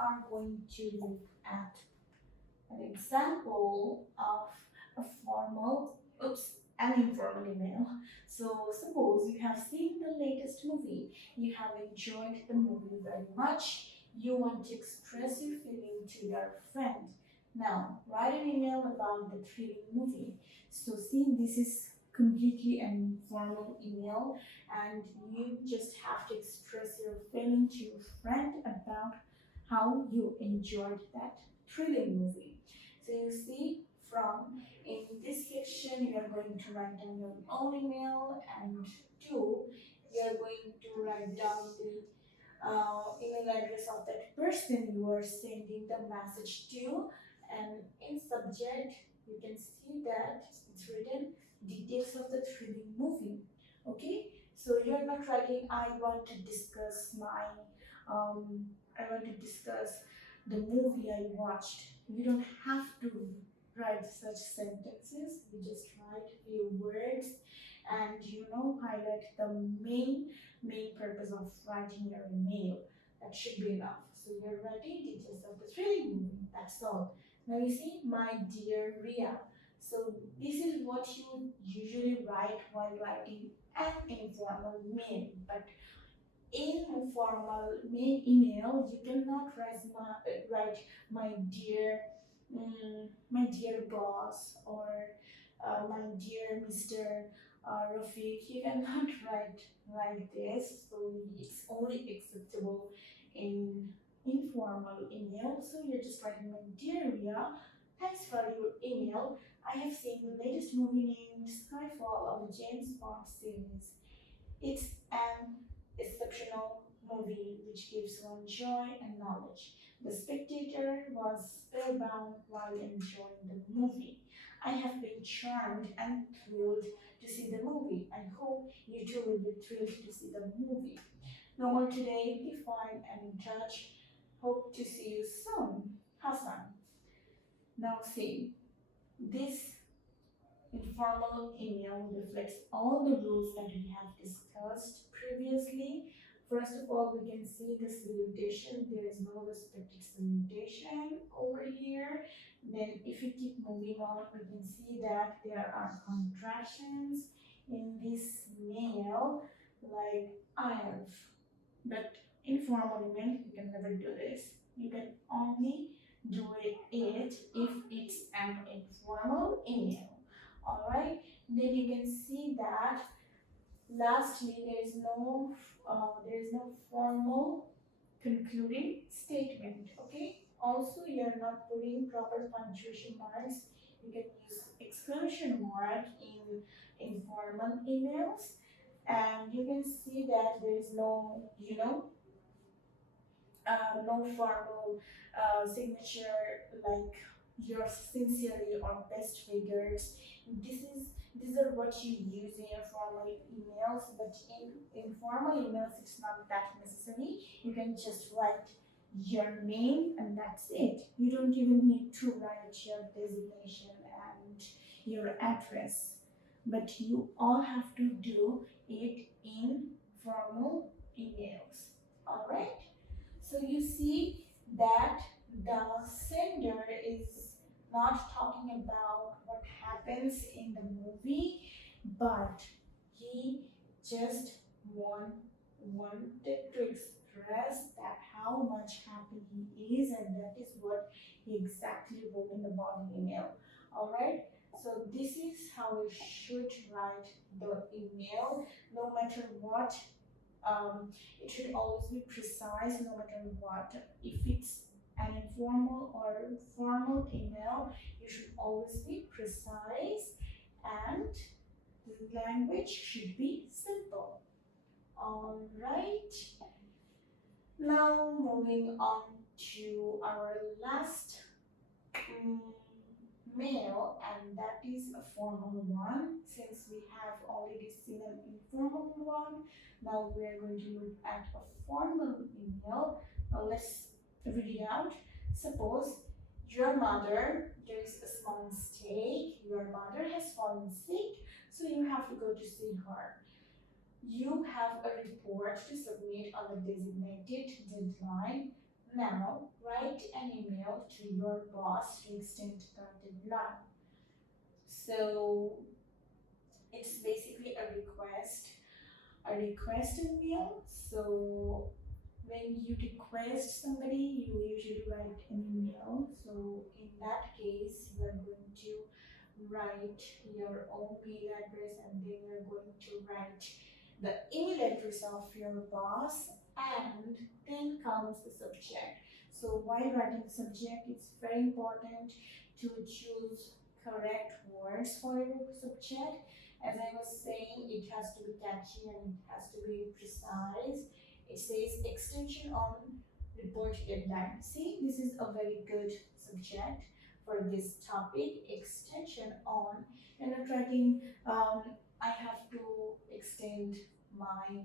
are going to look at an example of a formal, an informal email. So suppose you have seen the latest movie, you have enjoyed the movie very much, you want to express your feeling to your friend. Now, write an email about the thrilling movie. So see, this is completely an informal email and you just have to express your feeling to your friend about how you enjoyed that thrilling movie. So you see from in this section you are going to write down your own email and two you are going to write down the email address of that person you are sending the message to, and in subject you can see that it's written details of the thrilling movie. Okay, so you are not writing I want to discuss the movie I watched. You don't have to write such sentences. You just write a few words and highlight the main purpose of writing your email. That should be enough. So you're writing details of the thrilling movie. That's all. Now you see, my dear Ria. So this is what you usually write while writing an informal mail. But in formal mail email, you cannot write my dear, my dear boss or my dear Mr. Rafiq. You cannot write like this. So it's only acceptable in informal email. So you're just writing my dear Ria. Thanks for your email. I have seen the latest movie named Skyfall of the James Bond series. It's an exceptional movie which gives one joy and knowledge. The spectator was spellbound while enjoying the movie. I have been charmed and thrilled to see the movie. I hope you too will be thrilled to see the movie. No more today. Be fine and in touch. Hope to see you soon. Hassan. Now see, this informal email reflects all the rules that we have discussed previously. First of all, we can see the salutation. There is no respected salutation over here. Then if we keep moving on, we can see that there are contractions in this mail like IF. But informal email, you can never do this. You can only do it if it's an informal email. Alright, then you can see that lastly there is no formal concluding statement. Okay, also you are not putting proper punctuation marks. You can use exclamation mark in informal emails, and you can see that there is no formal signature like yours sincerely or best figures. These are what you use in your formal emails, but in informal emails it's not that necessary. You can just write your name and that's it. You don't even need to write your designation and your address, but you all have to do it in formal emails. All right, so you see that the sender is not talking about what happens in the movie, but he just wanted to express that how much happy he is, and that is what he exactly wrote in the body email. All right. So this is how we should write the email, no matter what. It should always be precise no matter what. If it's an informal or formal email, you should always be precise and the language should be simple. Alright, now moving on to our last mail, and that is a formal one. Since we have already seen an informal one, now we are going to look at a formal email. Now let's read it out. Suppose your mother, there is a small mistake, your mother has fallen sick, so you have to go to see her. You have a report to submit on a designated deadline. Now, write an email to your boss to extend the deadline. So it's basically a request email. So when you request somebody, you usually write an email. So in that case, you are going to write your own mail address, and then you're going to write the email address of your boss, and then comes the subject. So while writing the subject, it's very important to choose correct words for your subject. As I was saying, it has to be catchy and it has to be precise. It says extension on report deadline. See, this is a very good subject for this topic. Extension on. You're not writing, I have to extend my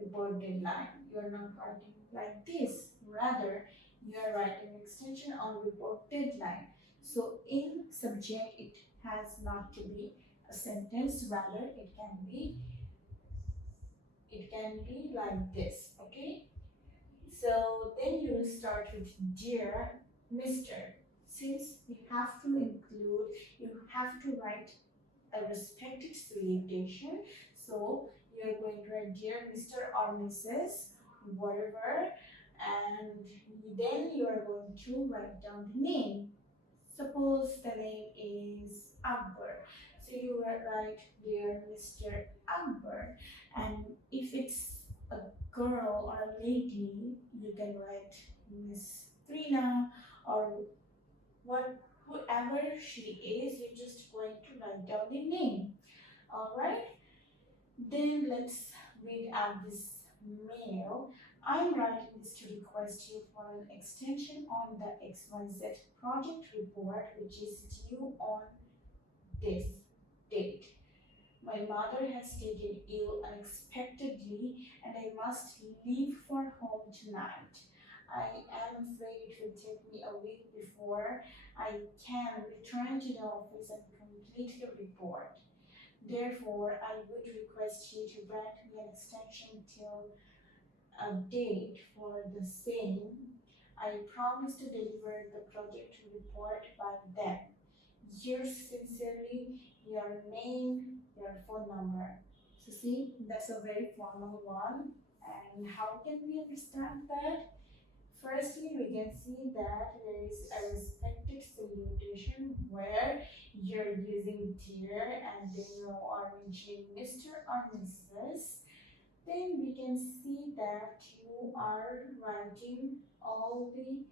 report deadline. You're not writing like this. Rather, you are writing extension on report deadline. So in subject, it has not to be a sentence. Rather, it can be like this. Okay. So then you will start with dear Mr. Since you have to write a respected salutation. So you are going to write dear Mr. or Mrs. whatever, and then you are going to write down the name. Suppose the name is Akbar. So you will write dear Mr. Akbar. And if it's a girl or a lady, you can write Miss Trina or what whoever she is, you're just going to write down the name. Alright? Then let's read out this mail. I'm writing this to request you for an extension on the XYZ project report, which is due on this date. My mother has taken ill unexpectedly and I must leave for home tonight. I am afraid it will take me a week before I can return to the office and complete the report. Therefore, I would request you to grant me an extension till a date for the same. I promise to deliver the project report by then. Yours sincerely, your name, your phone number. So see, that's a very formal one. And how can we understand that? Firstly, we can see that there is a respected salutation where you're using dear and then you are mentioning Mr. or Mrs. Then we can see that you are writing all the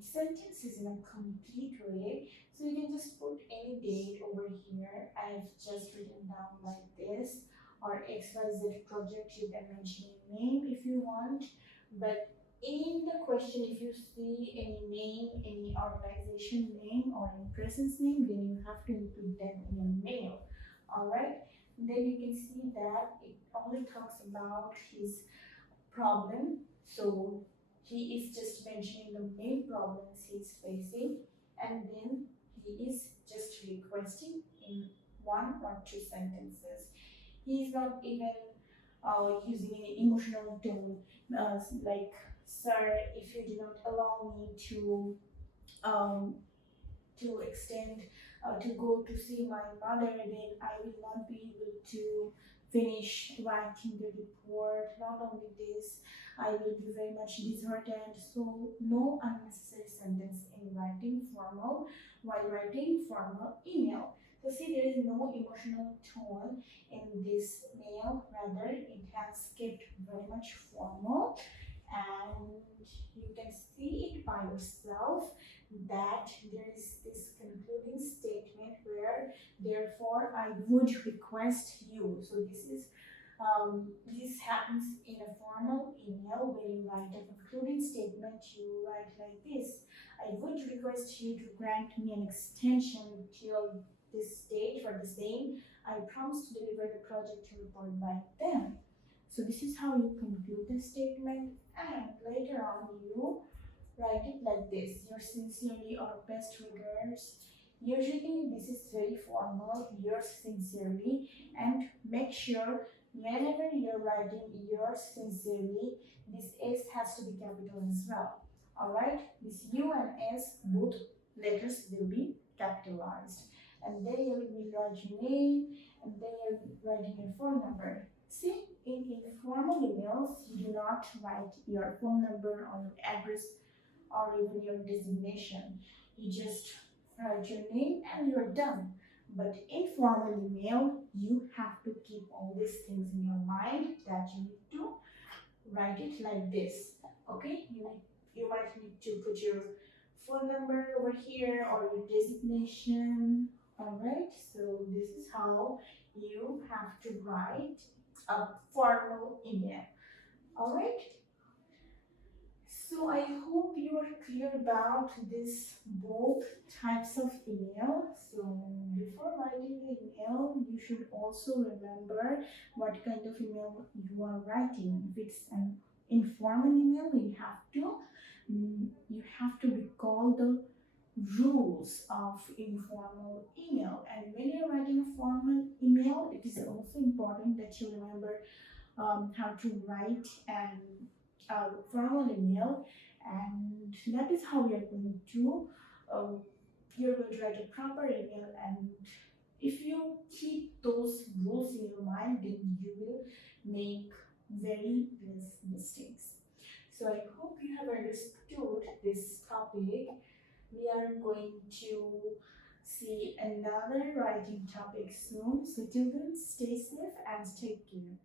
sentences in a complete way. So you can just put any date over here. I've just written down like this, or XYZ project. You can mention a name if you want, but in the question, if you see any name, any organization name, or any person's name, then you have to include them in your mail. All right. Then you can see that it only talks about his problem. So he is just mentioning the main problems he's facing, and then he is just requesting in one or two sentences. He is not even using any emotional tone, like, sir, if you do not allow me um, to extend to go to see my mother, then I will not be able to finish writing the report. Not only this, I will be very much disheartened. So no unnecessary sentence in writing formal while writing formal email. So see, there is no emotional tone in this mail. Rather, it has kept very much formal, and you can see it by yourself that there is this concluding statement where therefore I would request you. So this happens in a formal email where you write a concluding statement. You write like this: I would request you to grant me an extension till this date for the same. I promise to deliver the project report by then. So this is how you conclude the statement, and later on you write it like this: yours sincerely or best regards. Usually this is very formal, yours sincerely, and make sure whenever you're writing yours sincerely, this S has to be capital as well. Alright, this U and S, both letters will be capitalized. And then you will write your name, and then you're writing your phone number. See, in informal emails, you do not write your phone number or your address or even your designation. You just write your name and you're done. But in formal email, you have to keep all these things in your mind that you need to write it like this. Okay, you might need to put your phone number over here or your designation. All right, so this is how you have to write a formal email. All right, so I hope you are clear about this both types of email. So before writing the email, you should also remember what kind of email you are writing. If it's an informal email, you have to recall the rules of informal email. And when you're writing a formal email, it is also important that you remember how to write an formal email, and that is how we are going to you're going to write a proper email. And if you keep those rules in your mind, then you will make very less mistakes. So I hope you have understood this topic. We are going to see another writing topic soon. So till then, stay safe and take care.